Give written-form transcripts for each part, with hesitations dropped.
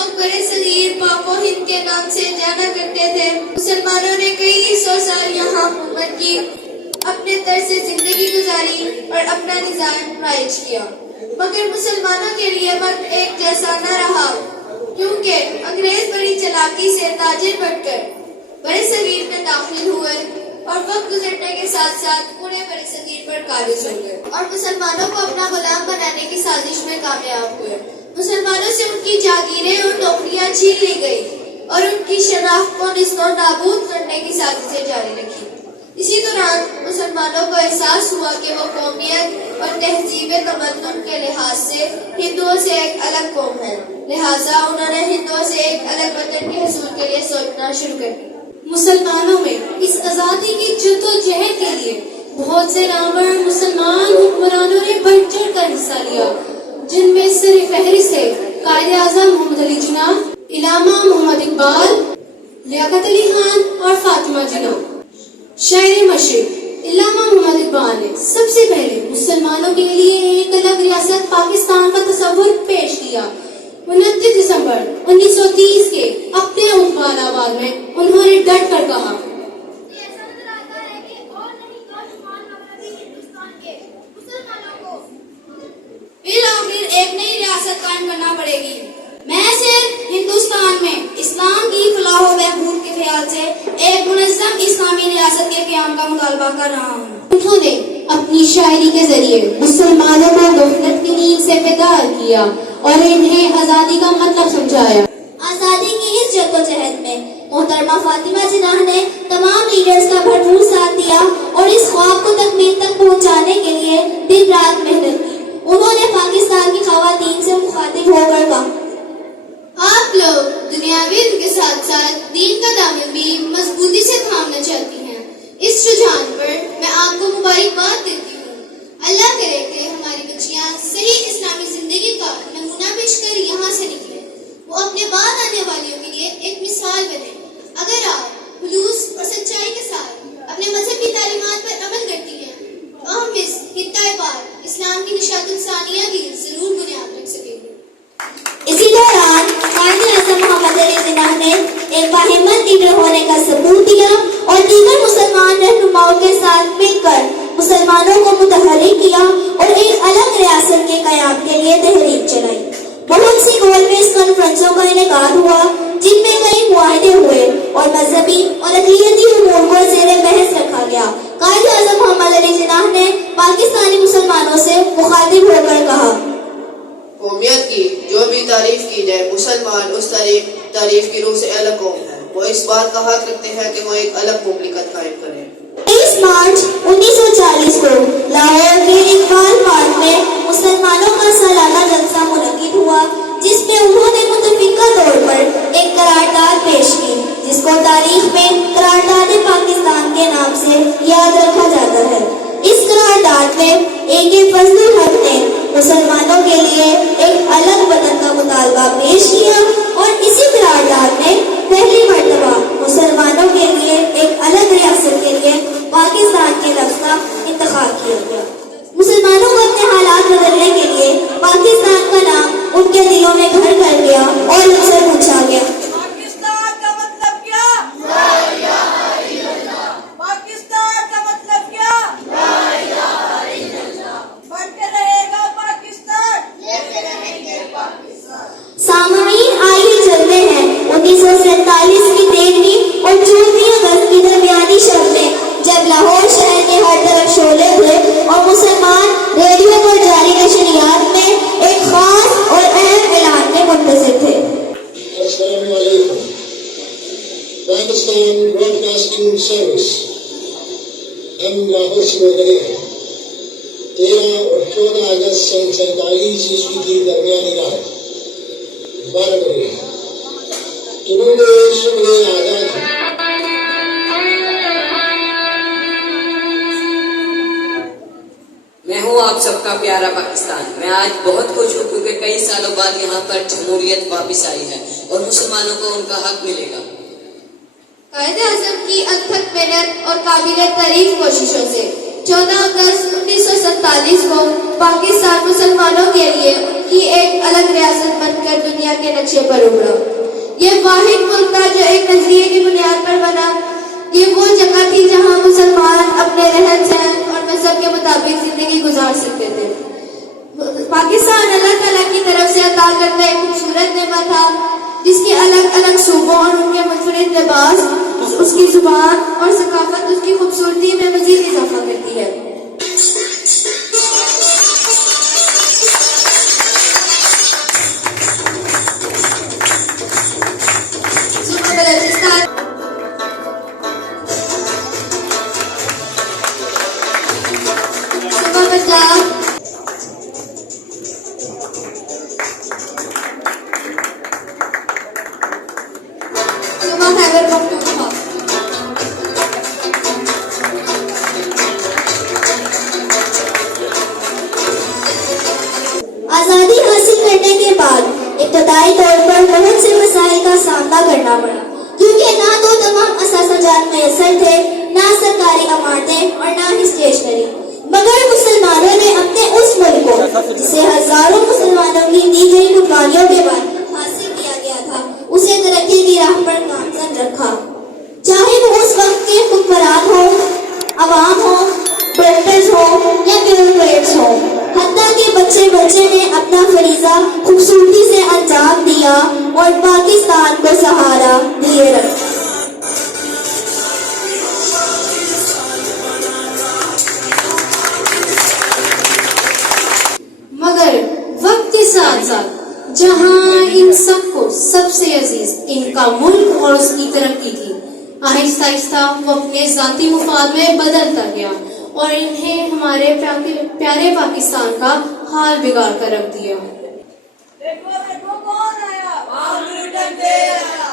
لوگ برے صغیر پاک و ہند کے نام سے جانا کرتے تھے۔ مسلمانوں نے کئی سو سال یہاں حکومت کی، اپنے طرز زندگی گزاری اور اپنا نظام رائج کیا، مگر مسلمانوں کے لیے وقت ایک جیسا نہ رہا، کیونکہ انگریز بڑی چالاکی سے تاجر بن کر برے صغیر میں داخل ہوئے اور وقت گزرنے کے ساتھ ساتھ پورے برے صغیر پر قابض ہو گئے اور مسلمانوں کو اپنا غلام بنانے کی سازش میں کامیاب ہوئے۔ مسلمانوں سے ان کی جاگیریں اور نوکریاں چھین لی گئی اور ان کی شناخت کو نیست و نابود کرنے کی سازشیں جاری رکھی۔ اسی دوران مسلمانوں کو احساس ہوا کہ وہ قومیت اور تہذیب تمدن کے لحاظ سے ہندوؤں سے ایک الگ قوم ہے، لہٰذا انہوں نے ہندوؤں سے ایک الگ وطن کے حصول کے لیے سوچنا شروع کر دیا۔ مسلمانوں میں اس آزادی کی جدوجہد کے لیے بہت سے نامور مسلمان حکمرانوں نے بڑھ چڑھ کر حصہ لیا، جن میں سر فہرست ہے قائد اعظم محمد علی جناح، علامہ محمد اقبال، لیاقت علی خان اور فاطمہ جناح۔ شاعر مشرق علامہ محمد اقبال نے سب سے پہلے مسلمانوں کے لیے ایک الگ ریاست پاکستان کا تصور پیش کیا۔ 29 دسمبر 1930 کے اپنے اقبال آباد میں انہوں نے ڈٹ کر کہا، بالآخر ایک نئی ریاست قائم کرنا پڑے گی۔ میں صرف ہندوستان میں اسلام کی فلاح و بہبود کے خیال سے ایک منظم اسلامی ریاست کے قیام کا مطالبہ کر رہا ہوں۔ انہوں نے اپنی شاعری کے ذریعے مسلمانوں کو غفلت کی نیند سے بیدار کیا اور انہیں آزادی کا مطلب سمجھایا۔ آزادی کی اس جدوجہد میں محترمہ فاطمہ جناح نے تمام لیڈرز کا بھرپور ساتھ دیا اور اس خواب کو تکمیل تک پہنچانے کے لیے دن رات محنت کی۔ انہوں نے پاکستان کی خواتین سے مخاطب ہو کر کہا، آپ لوگ دنیاوی علم کے ساتھ ساتھ دین کا دامن بھی مضبوطی سے تھامنا چاہتی ہیں۔ اس رجحان پر میں آپ کو مبارکباد دیتی ہوں۔ اللہ کرے کہ ہماری بچیاں صحیح اسلامی زندگی کا نمونہ پیش کر یہاں سے نکلیں، وہ اپنے بعد آنے والیوں کے لیے ایک مثال بنے۔ اگر آپ خلوص اور سچائی کے ساتھ اپنے مذہبی تعلیمات پر عمل کرتی ہیں تو ہم اس خطۂ پاک اسلام کی نشاط الثانیہ کی ضرور بنیاد رکھ سکیں گے۔ اسی دوران قائد اعظم محمد علی جناح نے ایک باہمت لیڈر ہونے کا ثبوت دیا اور دیگر مسلمان رہنماؤں کے ساتھ مل کر مسلمانوں کو متحرک کیا اور ایک الگ ریاست کے قیام کے لیے تحریک چلائی۔ بہت سی گول میز کانفرنسوں کا انعقاد ہوا، جن میں کئی معاہدے ہوئے اور مذہبی اور اقلیتی امور کو زیر بحث رکھا گیا۔ قائد اعظم محمد علی جناح نے پاکستانی مسلمانوں سے مخاطب ہو کر کہا، قومیت کی جو بھی تعریف کی جائے، مسلمان اس تعریف کی روح سے الگ قوم ہے۔ وہ اس بات کا حق رکھتے ہیں کہ وہ ایک الگ مملکت قائم کریں۔ 23 مارچ 1940 کو لاہور کے اقبال پارک میں مسلمانوں کا سالانہ جلسہ منعقد ہوا، جس میں انہوں نے متفقہ طور پر ایک قرارداد پیش کی، جس کو تاریخ میں قرارداد پاکستان کے نام سے یاد رکھا جاتا ہے۔ اس قرارداد میں A.K. فضل الحق نے مسلمانوں کے لیے ایک الگ وطن کا مطالبہ پیش کیا اور اسی قرارداد میں پہلی مرتبہ مسلمانوں کے لیے ایک الگ ریاست کے لیے پاکستان کے لفظ کا انتخاب کیا گیا۔ مسلمانوں کو اپنے حالات بدلنے کے لیے پاکستان کا نام ان کے دلوں میں گھر کر گیا اور ان سے پوچھا گیا، پاکستان کا مطلب کیا؟ لا الہ الا اللہ۔ پاکستان کا مطلب کیا؟ لا الہ الا اللہ۔ بڑھتے رہے گا پاکستان، لیتے رہیں گے پاکستان۔ سامعین آئیے چلتے ہیں 1947 کی 13ویں اور 14ویں اگست کی درمیانی شب میں، جب لاہور شہر کے ہر طرف شعلے تھے اور مسلمان ریڈیو پر جاری نشریات میں ایک خاص اور اہم اعلان میں منتظر تھے۔ السلام علیکم۔ پاکستان براڈ کاسٹنگ سروس ہم لاہور سے بول رہے ہیں۔ 13 اور 14 اگست 1947 عیسوی کی درمیانی رات 12 بجے جنوب صبح آزاد۔ میں ہوں آپ سب کا پیارا پاکستان۔ میں آج بہت خوش ہوں کیونکہ کئی سالوں بعد یہاں پر جمہوریت واپس آئی ہے اور مسلمانوں کو ان کا حق ملے گا۔ قائد اعظم کی انتھک محنت اور قابل تعریف کوششوں سے 14 اگست 1947 کو پاکستان مسلمانوں کے لیے ان की एक अलग रियासत बनकर दुनिया के नक्शे पर उभरा। ये वाहिद मुल्क था जो एक नजरिए की बुनियाद पर बना। ये वो जगह थी जहां मुसलमान अपने रहन सहन और मजहब के मुताबिक जिंदगी गुजार सकते थे। पाकिस्तान अल्लाह ताला की तरफ से अता करता एक खूबसूरत नेमत था, जिसके अलग अलग सूबों और उनके मुनफरिद लिबास, उसकी जुबान और सकाफत उसकी खूबसूरती में मजीद इजाफा करती है। बलूचिस्तान पंजाब खैबर पख्तूनख्वा आजादी हासिल करने के बाद इब्तदाई तौर पर बहुत से मसाइल का सामना करना पड़ा, क्योंकि ना तो तमाम असासाजात मैसर थे, ना सरकारी इमारतें और ना ही स्टेशनरी। मगर मुसलमानों ने अपने उस मुल्क को, जिसे हजारों मुसलमानों की दी गई कुर्बानियों के बाद हासिल किया गया था, उसे तरक्की की राह पर गामजन रखा। चाहे वो उस वक्त के हुक्मरान हो, अवाम हो, डॉक्टर्स हो या ब्यूरोक्रेट्स हो, हत्ता के बच्चे बच्चे ने अपना फरीजा खूबसूरती से अंजाम दिया और पाकिस्तान को सहारा दिए रखा। मगर वक्त के साथ साथ जहां इन सबको सबसे अजीज इनका मुल्क और उसकी तरक्की थी, आहिस्ता आहिस्ता वो अपने जाती मुफाद में बदलता गया और इन्हें हमारे प्यारे पाकिस्तान का हाल बिगाड़ कर रख दिया। देखो देखो कौन आया,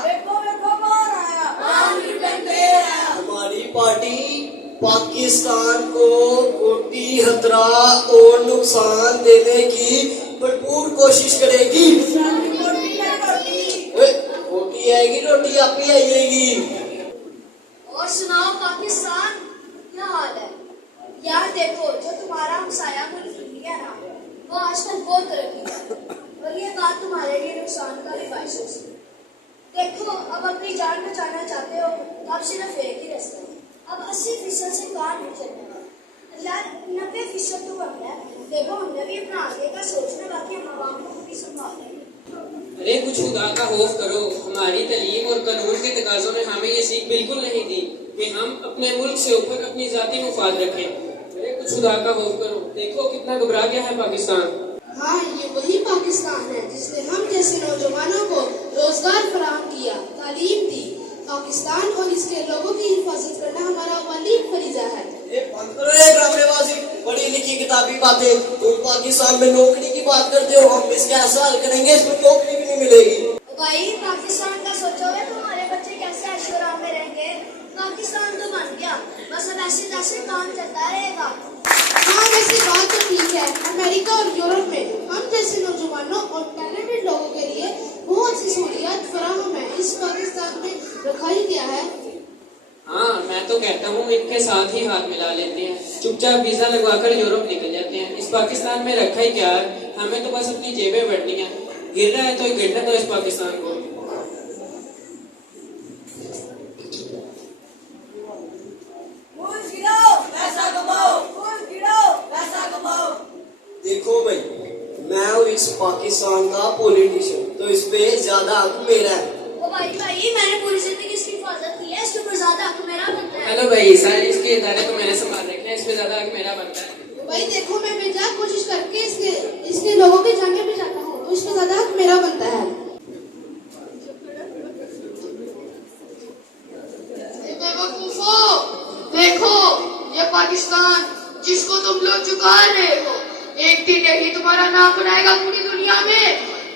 देखो देखो कौन आया। हमारी पार्टी पाकिस्तान को कोटी खतरा और नुकसान देने की भरपूर कोशिश करेगी। रोटी आएगी, रोटी आप ही आएगी। और सुनाओ पाकिस्तान, क्या हाल है? यार देखो, जो तुम्हारा हमसाया मुल्क इंडिया ना, वो आजकल बहुत तरक्की कर रहा है और ये बात तुम्हारे लिए नुकसान का भी बायस हो सकती है। देखो, अब अपनी जान बचाना चाहते हो तो अब सिर्फ एक ही रास्ता है। अब 80% से काम नहीं चलने वाला यार, 90% तो बनना है। देखो, हमने भी अपना आगे का सोचना, बाकी हम आवाम को भी संभालना है। अरे कुछ खुदा का खौफ करो। हमारी तालीम और कानून के तकाजों ने हमें ये सीख बिल्कुल नहीं दी कि हम अपने मुल्क से ऊपर अपनी जाती मुफाद रखें। अरे कुछ खुदा का खौफ करो। देखो कितना घबरा गया है पाकिस्तान। हाँ, ये वही पाकिस्तान है जिसने हम जैसे नौजवानों को रोजगार फराहम किया, तालीम दी। पाकिस्तान और इसके लोगों की हिफाजत करना हमारा वालिद फरीजा है। ड्रामेबाजी, पढ़ी लिखी किताबी बातें। तुम पाकिस्तान में नौकरी की बात करते हो, हम इसके हल करेंगे, इसमें नौकरी भी नहीं मिलेगी। भाई, पाकिस्तान का सोचोगे तो हमारे बच्चे कैसे ऐशोआराम में रहेंगे? पाकिस्तान तो बन गया, बस अब ऐसे तैसे काम चलता रहेगा। हाँ, वैसे बात तो ठीक है। अमेरिका और यूरोप में हम जैसे नौजवानों और टैलेंटेड लोगों के लिए बहुत सी सहूलियात फराहम है। इस पाकिस्तान में रखा ही गया है। हाँ, मैं तो कहता हूँ इनके साथ ही हाथ मिला लेते हैं, चुपचाप वीजा लगवाकर यूरोप निकल जाते हैं। इस पाकिस्तान में रखा ही क्या है, हमें तो बस अपनी जेबें भरनी है। गिर रहा है तो गिरने दो इस पाकिस्तान को। देखो भाई, मैं हूँ इस पाकिस्तान का पॉलिटिशियन, तो इस पे ज्यादा हक मेरा है। ओ भाई, मैंने पूरी जिंदगी इसकी हिफाजत की है, इसके ऊपर ज्यादा हक मेरा बनता है। हेलो भाई, सारे इसके इदारे तो मैंने संभाल रखे हैं, इस पे ज्यादा हक मेरा बनता है। भाई देखो, मैं बेजाक कोशिश करके इसके लोगों की जाने बचाता हूँ, तो इसमें ज्यादा हक मेरा बनता है। बेवकूफो, देखो ये पाकिस्तान जिसको तुम लोग चुका रहे हो, एक दिन यही तुम्हारा नाम बनाएगा पूरी दुनिया में।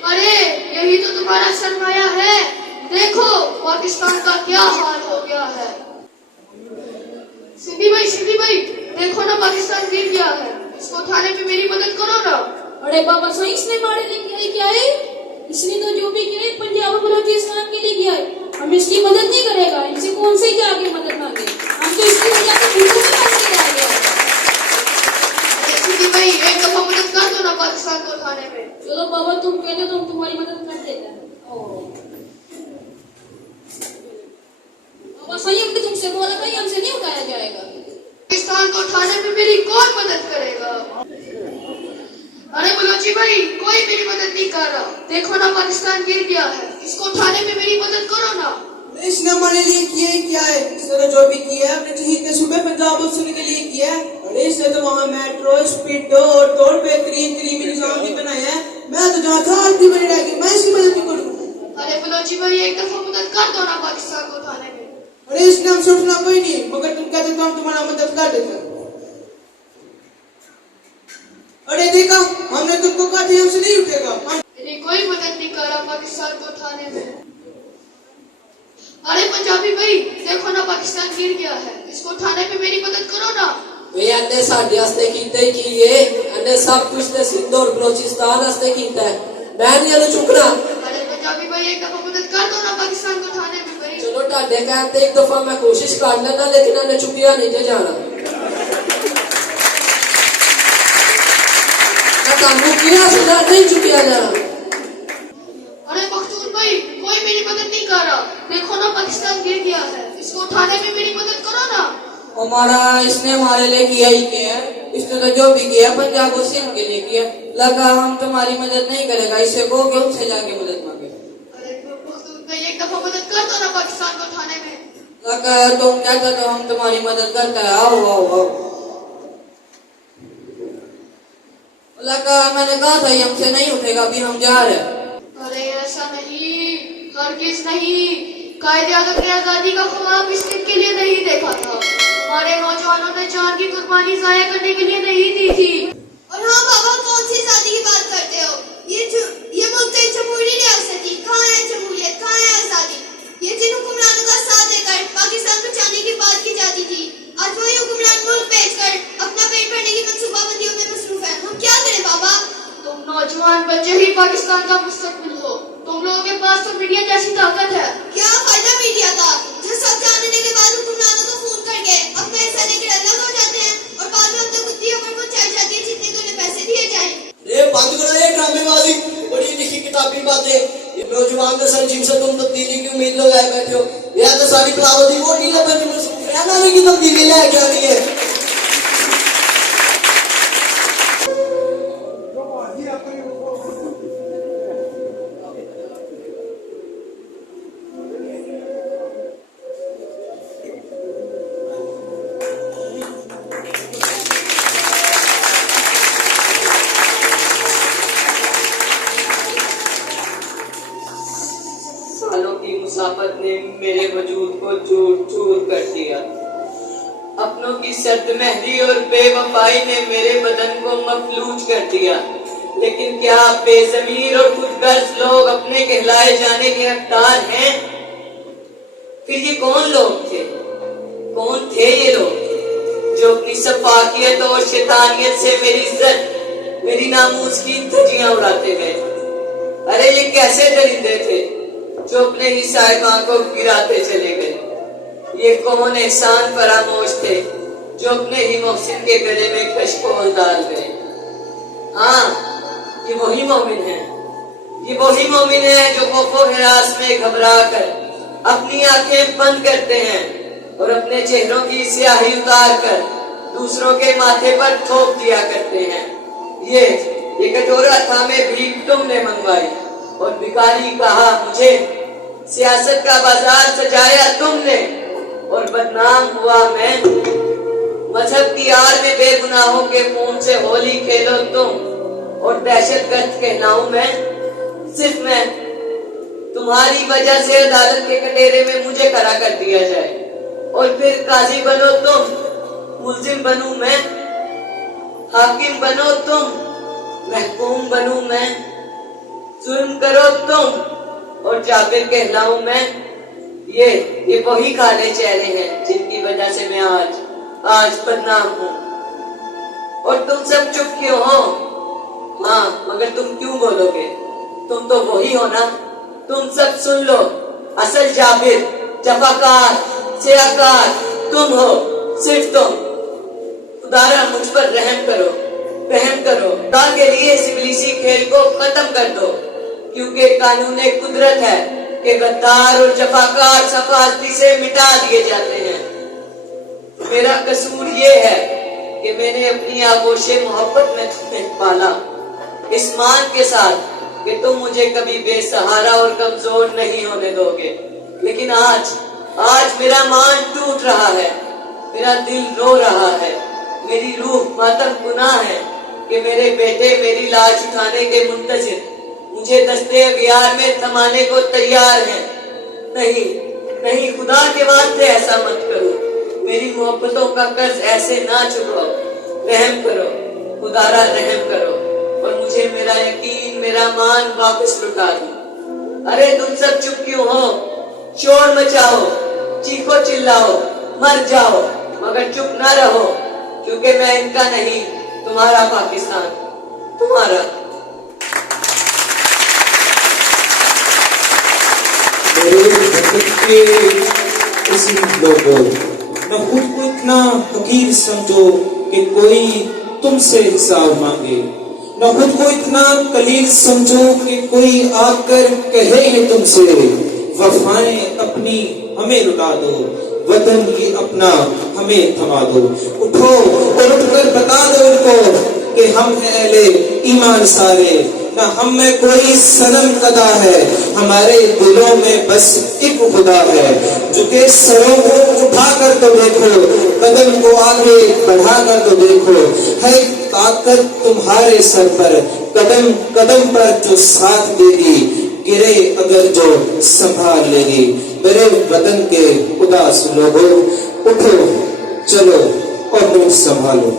अरे यही तो तुम्हारा सरमाया है। देखो पाकिस्तान का क्या हाल हो गया है। सिद्दी भाई, देखो ना पाकिस्तान गिर गया है, इसको उठाने में मेरी मदद करो ना। अरे बाबा, सही इसने मारे लेके आई क्या है? इसने तो जो भी किया है पंजाब और बलूचिस्तान के लिए किया है। हम इसकी मदद नहीं करेगा, इनसे कौन से क्या आगे मदद मांगे? हम तो इसकी वजह से भूखों में फंसे रह गए। सिद्दी भाई, एक दफा मदद कर दो ना पाकिस्तान को उठाने में। चलो चलो बाबा, तुम कहते हो तो हम तुम्हारी मदद कर देते हैं। बाबा संयम भी तुमसे बोला भाई, हमसे नहीं उठाया जाएगा। पाकिस्तान को उठाने में मेरी कौन मदद करेगा? अरे बलोची भाई, कोई मेरी मदद नहीं कर रहा। देखो ना, पाकिस्तान गिर गया है, इसको उठाने में मेरी मदद करो ना। इसने हमारे लिए किया ही क्या है? इसने जो भी किया है अपने शहीद के सूबे पंजाब उठने के लिए किया है। अरे इसने तो वहाँ मेट्रो, स्पीडो और तोड़ बेहतरीन करीबी निजाम भी बनाया है। मैं तो जहाँ था आज भी बनी रहेगी, मैं इसकी मदद नहीं करूँ। अरे बलोची भाई, एक दफा मदद कर दो ना पाकिस्तान को उठाने में। अरे इसने हमसे उठना कोई नहीं, मगर तुम कहते तो हम तुम्हारा मदद कर देते। अरे देखा, हमने तुमको कहा था हमसे नहीं उठेगा। मेरी कोई मदद नहीं कर रहा पाकिस्तान को उठाने में। अरे पंजाबी भाई, देखो ना, पाकिस्तान गिर गया है, इसको उठाने में मेरी मदद करो ना। वे अन्ने साढ़े वास्ते कीते ही कीए, अन्ने सब कुछ ते सिंध और बलोचिस्तान वास्ते कीता है। मैं नहीं इन्हें चुकना। अरे पंजाबी भाई, एक दफा मदद कर दो ना पाकिस्तान को उठाने में भाई। चलो टाडे कहते एक दफा मैं कोशिश कर लेना, लेकिन इन्हें चुकिया नहीं जे जाना। मैं कानून किया सीधा नहीं चुकिया जाना। अरे मखतूम भाई, कोई मेरी मदद नहीं कर रहा। देखो ना, पाकिस्तान गिर गया है, इसको उठाने में मेरी मदद करो ना। हमारा इसने हमारे लिए किया ही किया है। इसने तो जो भी किया पंजाब और सिंध के लिए किया। लगा हम तुम्हारी मदद नहीं करेगा, इससे कहो कि उनसे जाके मदद मांगे। अरे मखतूम भाई, एक दफा मदद कर दो ना पाकिस्तान को उठाने में। लगा तुम कहते तो हम तुम्हारी मदद करते हैं। आओ आओ आओ। लगा मैंने कहा था ये हमसे नहीं उठेगा, अभी हम जा रहे हैं। अरे ऐसा नहीं, हरगिज नहीं। कायदे आज़म ने आजादी का ख्वाब इस दिन के लिए नहीं देखा था। हमारे नौजवानों ने जान की कुर्बानी जाया करने के लिए नहीं दी थी। और हाँ बाबा, कौन सी आजादी की बात करते हो? ये मुल्क तो एक जमहूरी रियासत थी। कहाँ है जमहूरियत, कहाँ है आजादी? ये जिन हुक्मरानों का साथ देकर पाकिस्तान बचाने की बात की जाती थी, आज वही हुक्मरान मुल्क बेचकर अपना पेट भरने की मंसूबाबंदियों में मसरूफ है। हम क्या करें बाबा? तुम नौजवान बच्चे ही पाकिस्तान का मुस्तकबिल हो। तुम लोगों के पास तो मीडिया जैसी ताकत है। क्या फायदा मीडिया का, जो सब जानने के बाद हुक्मरानों को फोन करके अपना हिस्सा लेकर अलग हो जाते हैं और बाद में हम तक उतनी खबर पहुंचाई जाती है जितने को उन्हें पैसे दिए जाएं। ये बंद करो ये ड्रामेबाजी, बड़ी लिखी किताबी बातें। ये नौजवान नस्ल जिनसे तुम तब्दीली की उम्मीद लगाए बैठे हो, यह तो सारी प्लावती वो नीले बन रहना की तब्दीली लेके आनी है। सालों की मुसाफत ने मेरे वजूद को चूर चूर कर दिया। अपनों की सर्द महरी और बेवफाई ने मेरे बदन को मफलूज कर दिया। लेकिन क्या बेज़मीर और खुदगर्ज लोग अपने कहलाए जाने के हकदार हैं? फिर ये कौन लोग थे? कौन थे ये लोग जो अपनी सफाकियत और शैतानियत से मेरी इज्जत, मेरी नामूस की धज्जियां उड़ाते गए? अरे ये कैसे दरिंदे थे जो अपने ही साहिबां को गिराते चले गए? ये कौन एहसान फरामोश थे जो अपने ही मोहसिन के गले में कशकोल डाल गए? हाँ, ये वही मोमिन है, ये वही मोमिन है जो खौफो हिरास में घबरा कर अपनी आंखें बंद करते हैं और अपने चेहरों की स्याही उतार कर दूसरों के माथे पर थोप दिया करते हैं। ये कटोरा था में भीख तुमने मंगवाई और भिखारी कहा मुझे। सियासत का बाजार सजाया तुमने और बदनाम हुआ मैं। मजहब की आड़ में बेगुनाहों के खून से होली खेलो तुम और दहशतगर्द कहलाऊं मैं। सिर्फ मैं तुम्हारी वजह से अदालत के कटोरे में मुझे खड़ा कर दिया जाए और फिर काजी बनो तुम, मुल्जिम बनूं मैं, हाकिम बनो तुम, महकूम बनूं मैं, जुल्म करो तुम और जाबिर कहलाऊं मैं। ये वही काले चेहरे हैं जिनकी वजह से मैं आज बदनाम हूँ। और तुम सब चुप क्यों हो? हाँ, मगर तुम क्यों बोलोगे? तुम तो वही हो ना। तुम सब सुन लो, असल जाबिर, जफाकार, सियाकार तुम हो, सिर्फ तुम। खुदारा मुझ पर रहम करो, रहम करो, खुदा के लिए इस इब्लीसी खेल को खत्म कर दो, क्योंकि कानून कुदरत है कि गद्दार और जफाकार सफाजती से मिटा दिए जाते हैं। मेरा कसूर ये है कि मैंने अपनी आगोशे मोहब्बत में तुम्हें पाला, इस मान के साथ कि तुम मुझे कभी बेसहारा और कमजोर नहीं होने दोगे। लेकिन आज मेरा मान टूट रहा है, मेरा दिल रो रहा है, मेरी रूह मातम गुनाह है कि मेरे बेटे मेरी लाश उठाने के मुंतजिर मुझे दस्ते अगियार में थमाने को तैयार हैं। नहीं नहीं, खुदा के वास्ते ऐसा मत करो, मेरी मोहब्बतों का कर्ज ऐसे ना चुकाओ। रहम करो खुदारा, रहम करो और मुझे मेरा यकीन, मेरा मान वापस लौटा दो। अरे तुम सब चुप क्यों हो? शोर मचाओ, चीखो चिल्लाओ, मर जाओ, मगर चुप ना रहो, क्योंकि मैं इनका नहीं, तुम्हारा पाकिस्तान, तुम्हारा। इसी लोगों, न खुद को इतना हकीर समझो कि कोई तुमसे हिसाब मांगे, न खुद को इतना कलील समझो कि कोई आकर कहे तुमसे वफाएं अपनी हमें लुटा दो, वतन की अपना हमें थमा दो। उठो और उठकर बता दो उनको कि हम हैं अहले ईमान सारे, न हम में कोई सनम कदा है, हमारे दिलों में बस एक खुदा है। झुके सरों को उठा कर तो देखो, कदम को आगे बढ़ा कर तो देखो, है ताकत तुम्हारे सर पर, कदम कदम पर जो साथ देगी, गिरे अगर जो संभाल लेगी। मेरे वतन के उदास लोगों, उठो चलो और मुझ संभालो।